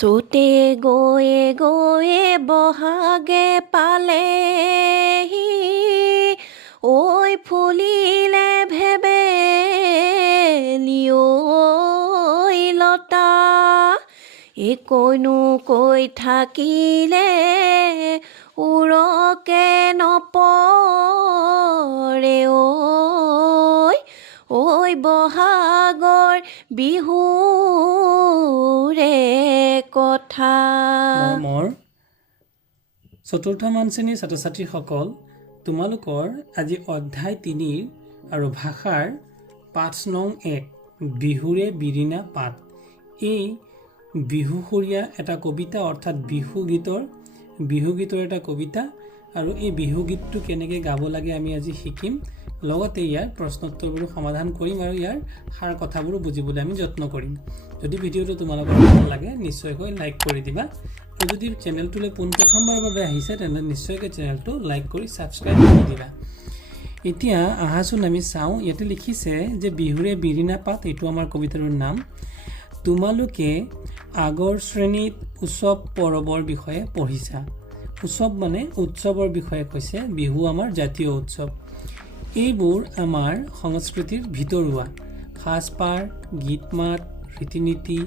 চোতে গৈয়ে গৈয়ে বহাগে পালেহি ঐ ফুলিলে ভেবেলি ঐ লতা একৈনো কৈ থাকিলে উৰকে নপৰে ঐ বহাগৰ বিহুৰে কথা। মোৰ চতুৰ্থ মান শ্ৰেণীৰ ছাত্ৰ ছাত্ৰীসকল, তোমালোকৰ আজি অধ্যায় ৩ আৰু ভাষাৰ পাঠ নং ১ বিহুৰে বিৰিণা পাত। এই বিহুসুৰীয়া এটা কবিতা অৰ্থাৎ বিহুগীতৰ এটা কবিতা, আৰু এই বিহুগীতটো কেনেকৈ গাব লাগে আমি আজি শিকিম। লগতে ইয়াৰ প্ৰশ্নোত্তৰবোৰ সমাধান কৰিম আৰু ইয়াৰ সাৰ কথাবোৰ বুজিবলৈ আমি যত্ন কৰিম। যদি ভিডিঅ'টো তোমালোকৰ ভাল লাগে নিশ্চয়কৈ লাইক কৰি দিবা, আৰু যদি চেনেলটোলৈ পোনপ্ৰথমবাৰৰ বাবে আহিছে তেন্তে নিশ্চয়কৈ চেনেলটো লাইক কৰি ছাবস্ক্ৰাইব কৰি দিবা। এতিয়া আহাচোন আমি চাওঁ, ইয়াতে লিখিছে যে বিহুৰে বিৰিণা পাত, এইটো আমাৰ কবিতাটোৰ নাম। তোমালোকে আগৰ শ্ৰেণীত উৎসৱ পৰৱৰ বিষয়ে পঢ়িছা। উৎসৱ মানে উৎসৱৰ বিষয়ে কৈছে, বিহু আমাৰ জাতীয় উৎসৱ। এইবোৰ আমাৰ সংস্কৃতিৰ ভিতৰুৱা সাজপাৰ, গীত মাত, ৰীতি নীতি,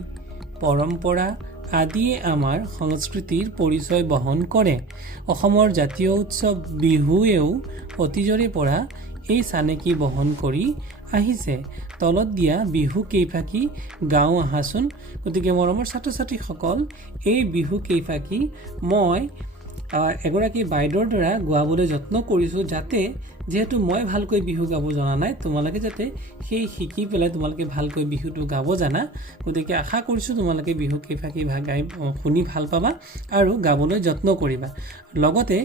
পৰম্পৰা আদিয়ে আমাৰ সংস্কৃতিৰ পৰিচয় বহন কৰে। অসমৰ জাতীয় উৎসৱ বিহুৱেও অতীজৰে পৰা এই চানেকি বহন কৰি আহিছে। তলত দিয়া বিহু কেইফাকি গাওঁ আহাচোন। গতিকে মৰমৰ ছাত্ৰ ছাত্ৰীসকল, এই বিহু কেইফাকি মই এগৰাকী বাইদেউৰ দ্বাৰা গোৱাবলৈ যত্ন কৰিছোঁ, যাতে যিহেতু মই ভালকৈ বিহু গাব জনা নাই, তোমালোকে যাতে সেই শিকি পেলাই তোমালোকে ভালকৈ বিহুটো গাব জানা। গতিকে আশা কৰিছোঁ তোমালোকে বিহু কেইফাকি গাই শুনি ভাল পাবা আৰু গাবলৈ যত্ন কৰিবা। লগতে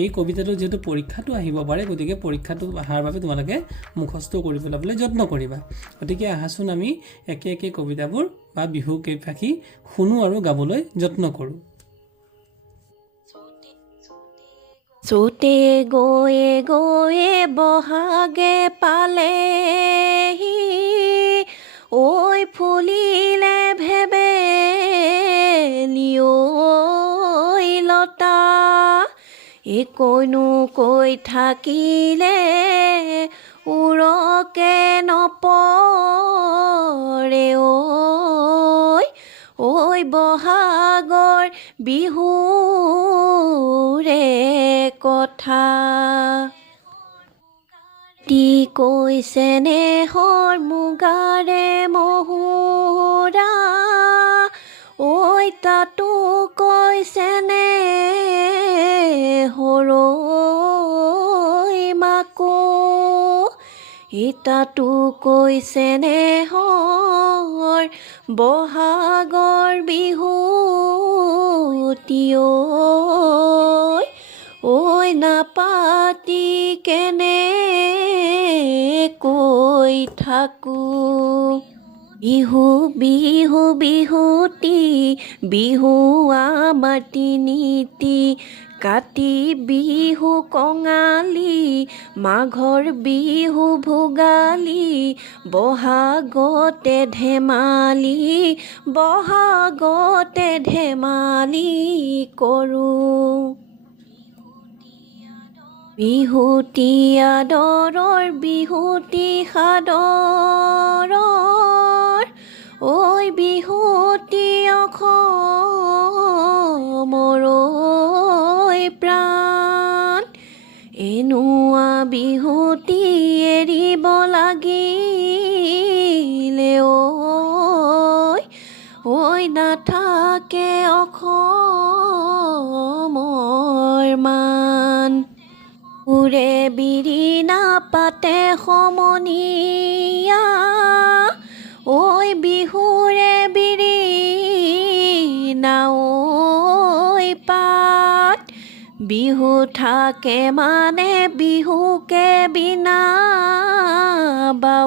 এই কবিতাটো যিহেতু পৰীক্ষাটো আহিব পাৰে, গতিকে পৰীক্ষাটো অহাৰ বাবে তোমালোকে মুখস্থ কৰি পেলাবলৈ যত্ন কৰিবা। গতিকে আহাচোন আমি একে একে কবিতাবোৰ বা বিহু কেইফাকি শুনো আৰু গাবলৈ যত্ন কৰোঁ। চোতে গৈয়ে গৈয়ে বহাগে পালেহি ঐ ফুলিলে ভেবেলি ঐ লতা একৈনো কৈ থাকিলে উৰকে নপৰে ঐ বহাগৰ বিহুৰে কথা। তি কৈছে নেহৰ মুগাৰে মহুৰা তাতো কৈছে নেহৰ মাকো তাতো কৈছে নেহৰ বহাগৰ বিহুটি ঐ নাপাতি কেনে কৈ থাকো। বিহু বিহু বিহুটি বিহু আমাৰ তিনিটি, কাতি বিহু কঙালী, মাঘৰ বিহু ভোগালী, বহাগতে ধেমালি কৰোঁ। বিহুটি আদৰৰ বিহুটি সাদৰৰ বিহুটি অসমৰ প্ৰাণ এনুৱা বিহুটি এৰিব লাগিলে নাথাকে অসমৰ মান। বিহুৰে বিৰিণা পাতে সমনীয়া বিহুৰে বিৰিণা পাত বিহু থাকে মানে বিহুকে বিনাবা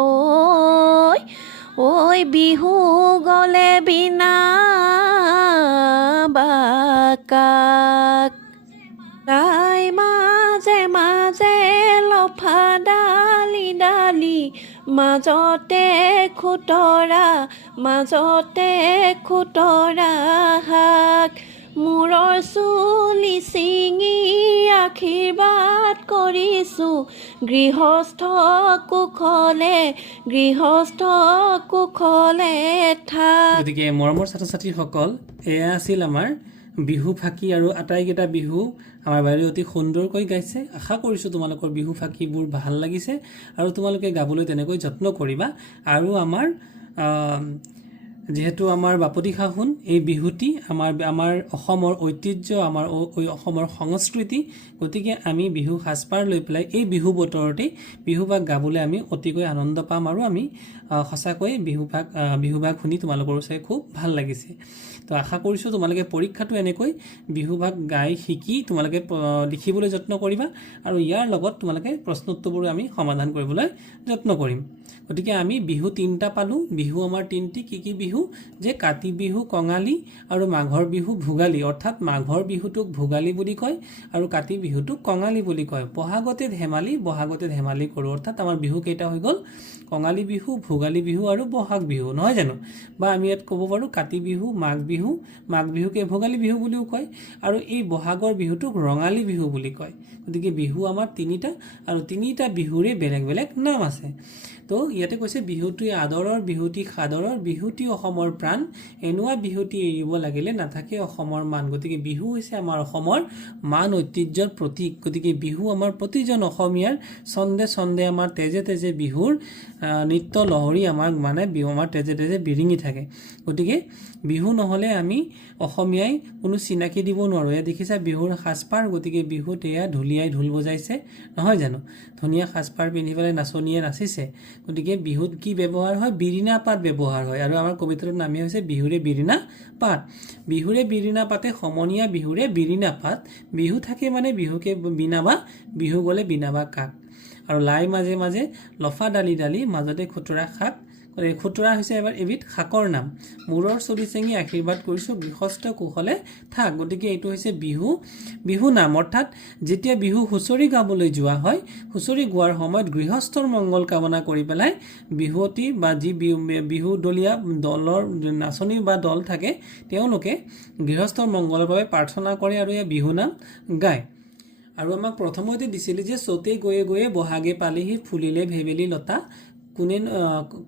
বিহু গলে বিনাবা কাক। গাই মাজে মাজে লফা ডালি ডালি মাজতে খুতৰা শাক মূৰৰ চুলি ছিঙি আশীৰ্বাদ কৰিছোঁ গৃহস্থ কুশলে থাক। গতিকে মৰমৰ ছাত্ৰ ছাত্ৰীসকল, এয়া আছিল আমাৰ বিহু ফাঁকি আৰু আটাইকেইটা বিহু আমাৰ বাইদেৱে অতি সুন্দৰকৈ গাইছে। আশা কৰিছোঁ তোমালোকৰ বিহু ফাঁকিবোৰ ভাল লাগিছে আৰু তোমালোকে গাবলৈ তেনেকৈ যত্ন কৰিবা। আৰু আমাৰ যিহেতু আমাৰ বাপতি সাহোন এই বিহুটি আমাৰ অসমৰ ঐতিহ্য, আমাৰ অসমৰ সংস্কৃতি, গতিকে আমি বিহু সাজপাৰ লৈ পেলাই এই বিহু বতৰতেই বিহুভাগ গাবলৈ আমি অতিকৈ আনন্দ পাম আৰু আমি সঁচাকৈ বিহুভাগ শুনি তোমালোকৰ চাই খুব ভাল লাগিছে। তো আশা কৰিছোঁ তোমালোকে পৰীক্ষাটো এনেকৈ বিহুভাগ গাই শিকি তোমালোকে লিখিবলৈ যত্ন কৰিবা আৰু ইয়াৰ লগত তোমালোকে প্ৰশ্নোত্তৰবোৰ আমি সমাধান কৰিবলৈ যত্ন কৰিম। গতিকে আমি বিহু 3টা পালোঁ। বিহু আমাৰ 3টি কি বিহু যে কাতি বিহু কঙালী আৰু মাঘৰ বিহু ভোগালী, অৰ্থাৎ মাঘৰ বিহুটোক ভোগালী বুলি কয় আৰু কাতি বিহুটোক কঙালী বুলি কয়। বহাগতে ধেমালি কৰোঁ, অৰ্থাৎ আমাৰ বিহু কেইটা হৈ গ'ল কঙালী বিহু, ভোগালী বিহু আৰু বহাগ বিহু, নহয় জানো? বা আমি ইয়াত ক'ব পাৰোঁ কাতি বিহু, মাঘ বিহুকে ভোগালী বিহু বুলিও কয় আৰু এই বহাগৰ বিহুটোক ৰঙালী বিহু বুলি কয়। গতিকে বিহু আমাৰ 3টা আৰু 3টা বিহুৰে বেলেগ বেলেগ নাম আছে। তো ইয়াতে কৈছে বিহুটোৱে আদৰৰ, বিহুটি সাদৰৰ, বিহুটি অসমৰ প্ৰাণ, এনেকুৱা বিহুটি এৰিব লাগিলে নাথাকে অসমৰ মান। গতিকে বিহু হৈছে আমাৰ অসমৰ মান ঐতিহ্যৰ প্ৰতীক। গতিকে বিহু আমাৰ প্ৰতিজন অসমীয়াৰ ছন্দে আমাৰ তেজে বিহুৰ নৃত্য লহৰী বিহু আমাৰ তেজে বিৰিঙি থাকে। গতিকে বিহু নহ'লে আমি অসমীয়াই কোনো চিনাকি দিব নোৱাৰোঁ। এয়া দেখিছা বিহুৰ সাজপাৰ, গতিকে বিহুত এয়া ঢুলীয়াই ঢোল বজাইছে, নহয় জানো? ধুনীয়া সাজপাৰ পিন্ধি পেলাই নাচনীয়ে নাচিছে। গতিকে বিহুত কি ব্যৱহাৰ হয়? বিৰিণা পাত ব্যৱহাৰ হয় আৰু আমাৰ কবিতাটোৰ নামেই হৈছে বিহুৰে বিৰিণা পাত। বিহুৰে বিৰিণা পাতে সমনীয়া বিহুৰে বিৰিণা পাত, বিহু থাকে মানে বিহুকে বিনাবা, বিহু গ'লে বিনাবা কাক। আৰু লাই মাজে মাজে লফা ডালি মাজতে খুতৰা শাক। খুতৰা হৈছে এবিধ শাকৰ নাম। মূৰৰ চুলি চেঙি আশীৰ্বাদ কৰিছোঁ গৃহস্থ কুশলে থাক। গতিকে এইটো হৈছে বিহু নাম, অৰ্থাৎ যেতিয়া বিহু হুঁচৰি গাবলৈ যোৱা হয়, হুঁচৰি গোৱাৰ সময়ত গৃহস্থৰ মংগল কামনা কৰি পেলাই বিহুৱতী বা যি বিহুদলীয়া দলৰ নাচনী বা দল থাকে তেওঁলোকে গৃহস্থৰ মংগলৰ বাবে প্ৰাৰ্থনা কৰে আৰু এয়া বিহু নাম গায়। আৰু আমাক প্ৰথমতে দিছিলে যে চ'তে গৈয়ে বহাগে পালেহি ফুলিলে ভেবেলি লতা,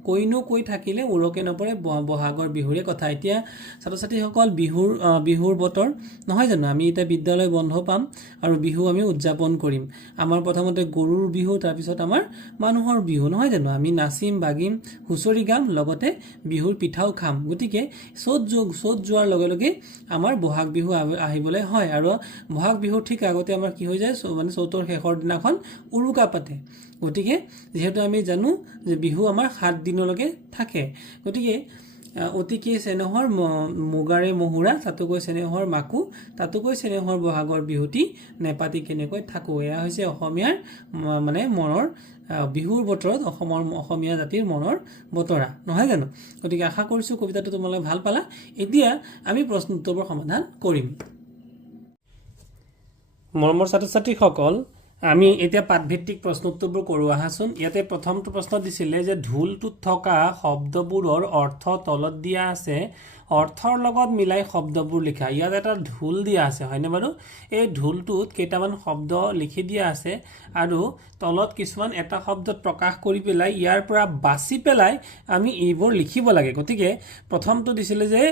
কৈনো কৈ থাকিলে উৰকে নপৰে বহাগৰ বিহুৰে কথা। এতিয়া ছাত্ৰ ছাত্ৰীসকল বিহুৰ বতৰ, নহয় জানো? আমি এতিয়া বিদ্যালয় বন্ধ পাম আৰু বিহু আমি উদযাপন কৰিম। আমাৰ প্ৰথমতে গৰুৰ বিহু, তাৰপিছত আমাৰ মানুহৰ বিহু, নহয় জানো? আমি নাচিম বাগিম, হুঁচৰি গাম, লগতে বিহুৰ পিঠাও খাম। গতিকে চ'ত যোৱাৰ লগে লগে আমাৰ বহাগ বিহু আহিবলৈ হয় আৰু বহাগ বিহুৰ ঠিক আগতে আমাৰ কি হৈ যায়, মানে চ'তৰ শেষৰ দিনাখন উৰুকা পাতে। গতিকে যিহেতু আমি জানো যে বিহু আমাৰ 7 দিনলৈকে থাকে, গতিকে অতিকে চেনেহৰ মুগাৰে মহুৰা, তাতোকৈ চেনেহৰ মাকো, তাতোকৈ চেনেহৰ বহাগৰ বিহুটি নেপাতি কেনেকৈ থাকোঁ। এয়া হৈছে অসমীয়াৰ মানে মনৰ বিহুৰ বতৰত অসমীয়া জাতিৰ মনৰ বতৰা, নহয় জানো? গতিকে আশা কৰিছোঁ কবিতাটো তোমালোকে ভাল পালা। এতিয়া আমি প্ৰশ্ন উত্তৰবোৰ সমাধান কৰিম। মৰমৰ ছাত্ৰ ছাত্ৰীসকল, আমি এতিয়া পাঠভিত্তিক প্ৰশ্ন উত্তৰবোৰ কৰোঁ আহাচোন। ইয়াতে প্ৰথমটো প্ৰশ্ন দিছিলে যে ঢোলটোত থকা শব্দবোৰৰ অৰ্থ তলত দিয়া আছে, অৰ্থৰ লগত মিলাই শব্দবোৰ লিখা। ইয়াত এটা ঢোল দিয়া আছে, হয়নে বাৰু? এই ঢোলটোত কেইটামান শব্দ লিখি দিয়া আছে আৰু তলত কিছুমান এটা শব্দত প্ৰকাশ কৰি পেলাই ইয়াৰ পৰা বাছি পেলাই আমি এইবোৰ লিখিব লাগে। গতিকে প্ৰথমটো দিছিলে যে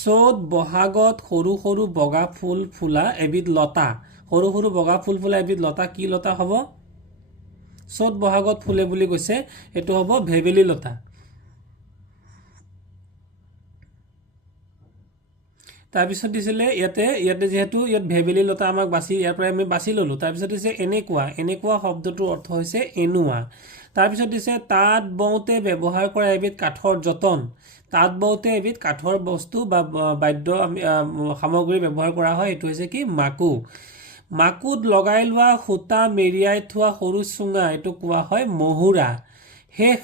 চ'ত বহাগত সৰু সৰু বগা ফুল ফুলা এবিধ লতা। সৰু সৰু বগা ফুল ফুলা এবিধ লতা, কি লতা হ'ব? চ'ত বহাগত ফুলে বুলি কৈছে, এইটো হ'ব ভেবেলী লতা। তাৰপিছত দিছিলে ইয়াতে যিহেতু ইয়াত ভেবেলী লতা আমাক ইয়াৰ পৰা আমি বাছি ল'লোঁ। তাৰপিছত দিছে এনেকুৱা শব্দটোৰ অৰ্থ হৈছে এনুৱা। তাৰপিছত দিছে তাঁত বওঁতে ব্যৱহাৰ কৰা এবিধ কাঠৰ যতন। তাঁত বওঁতে এবিধ কাঠৰ বস্তু বা বাদ্য সামগ্ৰী ব্যৱহাৰ কৰা হয়, এইটো হৈছে কি? মাকো। মাকুত লগাই লোৱা সূতা মেৰিয়াই থোৱা সৰু চুঙা, এইটো কোৱা হয় মহুৰা। শেষ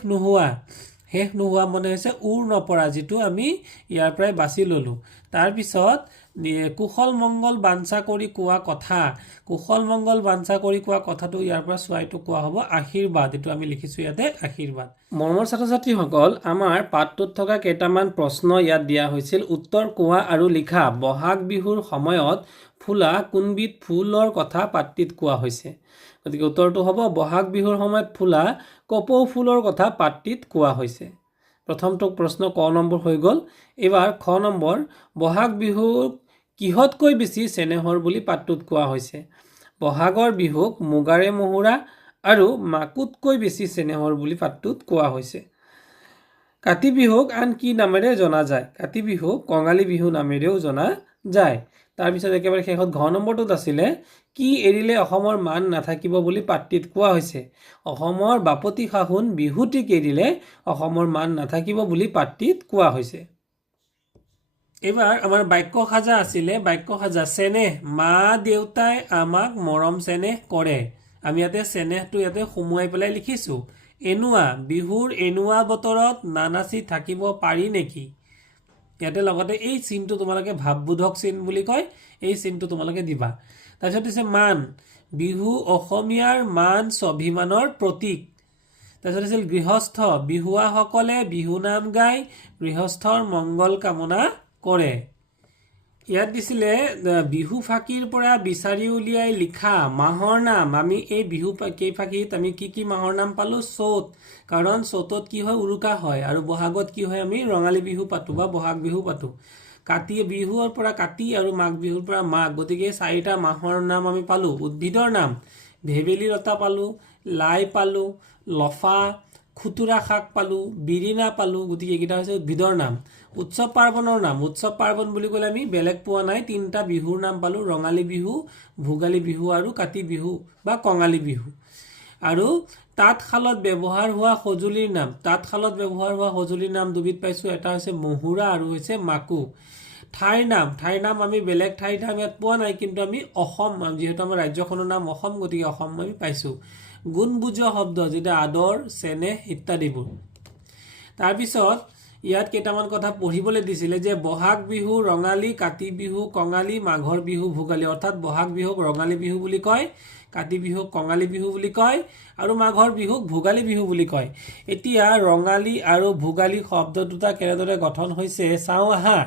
নোহোৱা মানে হৈছে উৰ নপৰা, যিটো আমি ইয়াৰ পৰাই বাছি ল'লোঁ। তাৰপিছত কুশল মংগল বাঞ্ছা কৰি কোৱা কথা কুশল মংগল বাঞ্ছা কৰি কোৱা কথাটো ইয়াৰ পৰা চোৱাইটো কোৱা হ'ব আশীৰ্বাদ এইটো আমি লিখিছোঁ ইয়াতে আশীৰ্বাদ মৰমৰ ছাত্ৰ ছাত্ৰীসকল আমাৰ পাঠটোত থকা কেইটামান প্ৰশ্ন ইয়াত দিয়া হৈছিল উত্তৰ কোৱা আৰু লিখা বহাগ বিহুৰ সময়ত ফুলা কোনবিধ ফুলৰ কথা পাঠটিত কোৱা হৈছে গতিকে উত্তৰটো হ'ব বহাগ বিহুৰ সময়ত ফুলা কপৌ ফুলৰ কথা পাঠটিত কোৱা হৈছে প্ৰথমটো প্ৰশ্ন ক নম্বৰ হৈ গ'ল এবাৰ খ নম্বৰ বহাগ বিহুক কিহতকৈ বেছি চেনেহৰ বুলি পাঠটোত কোৱা হৈছে বহাগৰ বিহুক মুগাৰে মুহুৰা আৰু মাকুতকৈ বেছি চেনেহৰ বুলি পাঠটোত কোৱা হৈছে কাতি বিহুক আন কি নামেৰে জনা যায় কাতি বিহুক কঙালী বিহু নামেৰেও জনা যায় তাৰপিছত একেবাৰে শেষত ঘ নম্বৰটোত আছিলে কি এৰিলে অসমৰ মান নাথাকিব বুলি পাঠটিত কোৱা হৈছে অসমৰ বাপতি সাহোন বিহুটিক এৰিলে অসমৰ মান নাথাকিব বুলি পাঠটিত কোৱা হৈছে এবাৰ আমাৰ বাক্য সাজা আছিলে বাক্য সাজা চেনেহ মা দেউতাই আমাক মৰম চেনেহ কৰে আমি ইয়াতে চেনেহটো ইয়াতে সুমুৱাই পেলাই লিখিছোঁ এনুৱা বিহুৰ এনুৱা বতৰত নানাচি থাকিব পাৰি নেকি ইয়াতে লগতে এই চিনটো তোমালোকে ভাৱবোধক চিন বুলি কয় এই চিনটো তোমালোকে দিবা তাৰপিছত দিছে মান বিহু অসমীয়াৰ মান স্বাভিমানৰ প্ৰতীক তাৰপিছত আছিল গৃহস্থ বিহুৱাসকলে বিহুনাম গাই গৃহস্থৰ মংগল কামনা কৰে ইয়াত দিছিলে বিহু ফাঁকিৰ পৰা বিচাৰি উলিয়াই লিখা মাহৰ নাম আমি এই বিহু ফাঁকিত আমি কি মাহৰ নাম পালোঁ চ'ত কাৰণ চ'তত কি হয় উৰুকা হয় আৰু বহাগত কি হয় আমি ৰঙালী বিহু পাতোঁ বা বহাগ বিহু পাতোঁ কাতি বিহুৰ পৰা কাতি আৰু মাঘ বিহুৰ পৰা মাঘ গতিকে চাৰিটা মাহৰ নাম আমি পালোঁ উদ্ভিদৰ নাম ভেবেলী লতা পালোঁ লাই পালোঁ লফা খুতুৰা শাক পালোঁ বিৰিণা পালোঁ গতিকে এইকেইটা হৈছে উদ্ভিদৰ নাম উৎসৱ পাৰ্বণৰ নাম উৎসৱ পাৰ্বণ বুলি ক'লে আমি বেলেগ পোৱা নাই তিনিটা বিহুৰ নাম পালোঁ ৰঙালী বিহু ভোগালী বিহু আৰু কাতি বিহু বা কঙালী বিহু আৰু তাঁতশালত ব্যৱহাৰ হোৱা সঁজুলিৰ নাম তাঁতশালত ব্যৱহাৰ হোৱা সঁজুলিৰ নাম দুবিধ পাইছোঁ এটা হৈছে মহুৰা আৰু হৈছে মাকু ঠাইৰ নাম আমি বেলেগ ঠাইৰ নাম ইয়াত পোৱা নাই কিন্তু আমি অসম যিহেতু আমাৰ ৰাজ্যখনৰ নাম অসম গতিকে অসম আমি পাইছোঁ গুণবুজোৱা শব্দ যেটা আদৰ চেনেহ ইত্যাদিবোৰ তাৰপিছত ইয়াত কেইটামান কথা পঢ়িবলৈ দিছিলে যে বহাগ বিহু ৰঙালী কাতি বিহু কঙালী মাঘৰ বিহু ভোগালী অৰ্থাৎ বহাগ বিহুক ৰঙালী বিহু বুলি কয় কাতি বিহুক কঙালী বিহু বুলি কয় আৰু মাঘৰ বিহুক ভোগালী বিহু বুলি কয় এতিয়া ৰঙালী আৰু ভোগালী শব্দ দুটা কেনেদৰে গঠন হৈছে চাওঁ আহা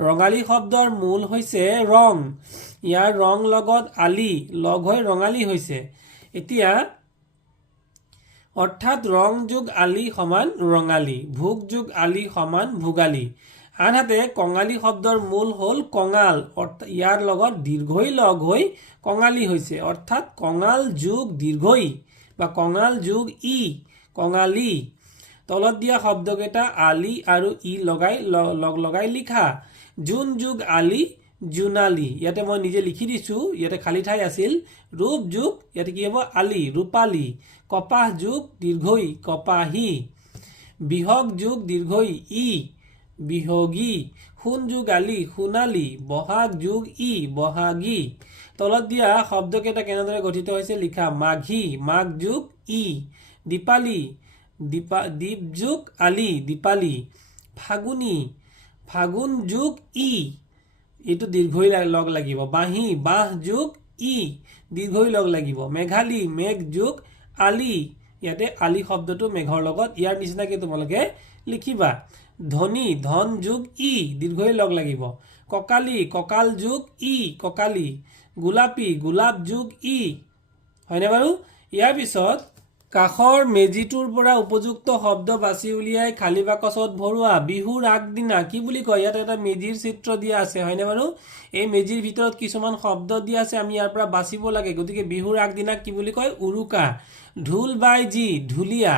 ৰঙালী শব্দৰ মূল হৈছে ৰং ইয়াৰ ৰং লগত আলি লগ হৈ ৰঙালী হৈছে এতিয়া অৰ্থাৎ ৰং যোগ আলি সমান ৰঙালী ভোগ যোগ আলি সমান ভোগালী আনহাতে কঙালী শব্দৰ মূল হ'ল কঙাল ইয়াৰ লগত দীৰ্ঘই লগ হৈ কঙালী হৈছে অৰ্থাৎ কঙাল যোগ দীৰ্ঘই বা কঙাল যোগ ই কঙালী তলত দিয়া শব্দকেইটা আলি আৰু ই লগাই লিখা জোন যোগ আলি জোনালী ইয়াতে মই নিজে লিখি দিছোঁ ইয়াতে খালী ঠাই আছিল ৰূপ যোগ ইয়াতে কি হ'ব আলি ৰূপালী কপাহ যোগ দীৰ্ঘই কপাহী বিহগ যোগ দীৰ্ঘই ই বিহগী সোণ যোগ আলি সোণালী বহাগ যোগ ই বহাগী তলত দিয়া শব্দকেইটা কেনেদৰে গঠিত হৈছে লিখা মাঘী মাঘ যোগ ই দীপালী দীপ যোগ আলি দীপালী ফাগুনী ফাগুন যোগ ই এইটো দীৰ্ঘই লগ লাগিব বাঁহী বাঁহ যোগ ই দীৰ্ঘই লগ লাগিব মেঘালী মেঘ যোগ আলি ইয়াতে আলি শব্দটো মেঘৰ লগত ইয়াৰ নিচিনাকৈ তোমালোকে লিখিবা ধনী ধন যোগ ই দীৰ্ঘই লগ লাগিব ককালী ককাল যোগ ই ককালী গোলাপী গোলাপ যোগ ই হয়নে বাৰু ইয়াৰ পিছত কাষৰ মেজিটোৰ পৰা উপযুক্ত শব্দ বাছি উলিয়াই খালী বাকচত ভৰোৱা বিহুৰ আগদিনা কি বুলি কয় ইয়াত এটা মেজিৰ চিত্ৰ দিয়া আছে হয়নে বাৰু এই মেজিৰ ভিতৰত কিছুমান শব্দ দিয়া আছে আমি ইয়াৰ পৰা বাছিব লাগে গতিকে বিহুৰ আগদিনা কি বুলি কয় উৰুকা ঢোল বাই যি ঢুলীয়া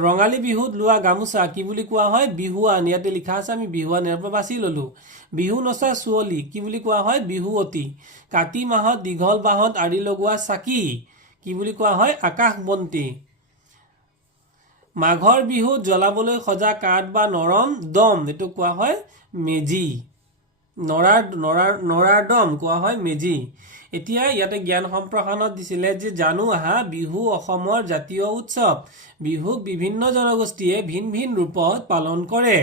ৰঙালী বিহুত লোৱা গামোচা কি বুলি কোৱা হয় বিহুৱান ইয়াতে লিখা আছে আমি বিহুৱান ইয়াৰ পৰা বাছি ল'লোঁ বিহু নচা ছোৱালী কি বুলি কোৱা হয় বিহুৱতী কাতি মাহত দীঘল বাঁহত আৰি লগোৱা চাকি কি বুলি কোৱা হয় আকাশবন্তি মাঘৰ বিহুত জ্বলাবলৈ সজা কাঠ বা নৰম দম এইটো কোৱা হয় মেজি নৰাৰ দম কোৱা হয় মেজি এতিয়া ইয়াতে জ্ঞান সম্প্ৰসাৰণত দিছিলে যে জানো আহা বিহু অসমৰ জাতীয় উৎসৱ বিহুক বিভিন্ন জনগোষ্ঠীয়ে ভিন ভিন ৰূপত পালন কৰে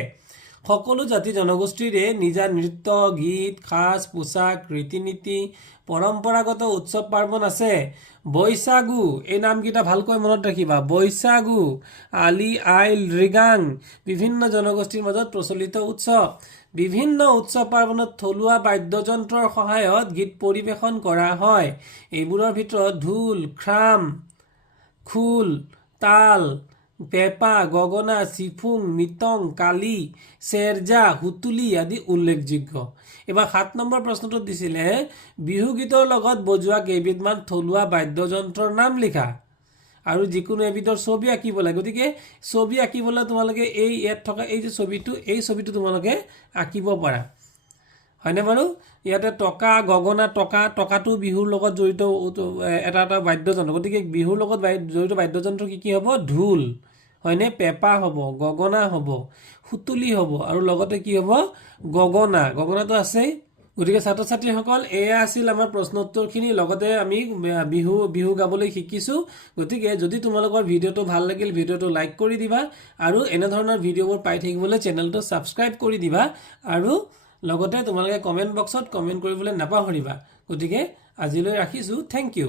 সকলো জাতি জনগোষ্ঠীৰে নিজা নৃত্য গীত সাজ পোছাক ৰীতি নীতি পৰম্পৰাগত উৎসৱ পাৰ্বণ আছে বৈশাগু এই নামকেইটা ভালকৈ মনত ৰাখিবা বৈশাগু আলি আই লৃগাং বিভিন্ন জনগোষ্ঠীৰ মাজত প্ৰচলিত উৎসৱ বিভিন্ন উৎসৱ পাৰ্বণত থলুৱা বাদ্যযন্ত্ৰৰ সহায়ত গীত পৰিৱেশন কৰা হয় এইবোৰৰ ভিতৰত ঢোল খ্ৰাম খোল তাল পেঁপা গগনা চিফুং মিতং কালি চেৰজা হুতুলি আদি উল্লেখযোগ্য এবাৰ 7 নম্বৰ প্ৰশ্নটোত দিছিলে বিহু গীতৰ লগত বজোৱা কেইবিধমান থলুৱা বাদ্যযন্ত্ৰৰ নাম লিখা আৰু যিকোনো এবিধৰ ছবি আঁকিব লাগে গতিকে ছবি আঁকিবলৈ তোমালোকে এই ইয়াত থকা এই যে ছবিটো তোমালোকে আঁকিব পাৰা হয়নে বাৰু ইয়াতে টকা গগনা টকাটো বিহুৰ লগত জড়িত এটা বাদ্যযন্ত্ৰ গতিকে বিহুৰ লগত জড়িত বাদ্যযন্ত্ৰ কি হ'ব ঢোল হয়নে পেঁপা হ'ব গগনা হ'ব হুতুলি হ'ব আৰু লগতে কি হ'ব গগনাটো আছেই গতিকে ছাত্ৰ ছাত্ৰীসকল এয়া আছিল আমাৰ প্ৰশ্নোত্তৰখিনি লগতে আমি বিহু গাবলৈ শিকিছোঁ গতিকে যদি তোমালোকৰ ভিডিঅ'টো ভাল লাগিল ভিডিঅ'টো লাইক কৰি দিবা আৰু এনে ধৰণৰ ভিডিঅ'বোৰ পাই থাকিবলৈ চেনেলটো ছাবস্ক্ৰাইব কৰি দিবা আৰু লগতে তোমালোকে কমেণ্ট বক্সত কমেণ্ট কৰিবলৈ নাপাহৰিবা গতিকে আজিলৈ ৰাখিছোঁ থেংক ইউ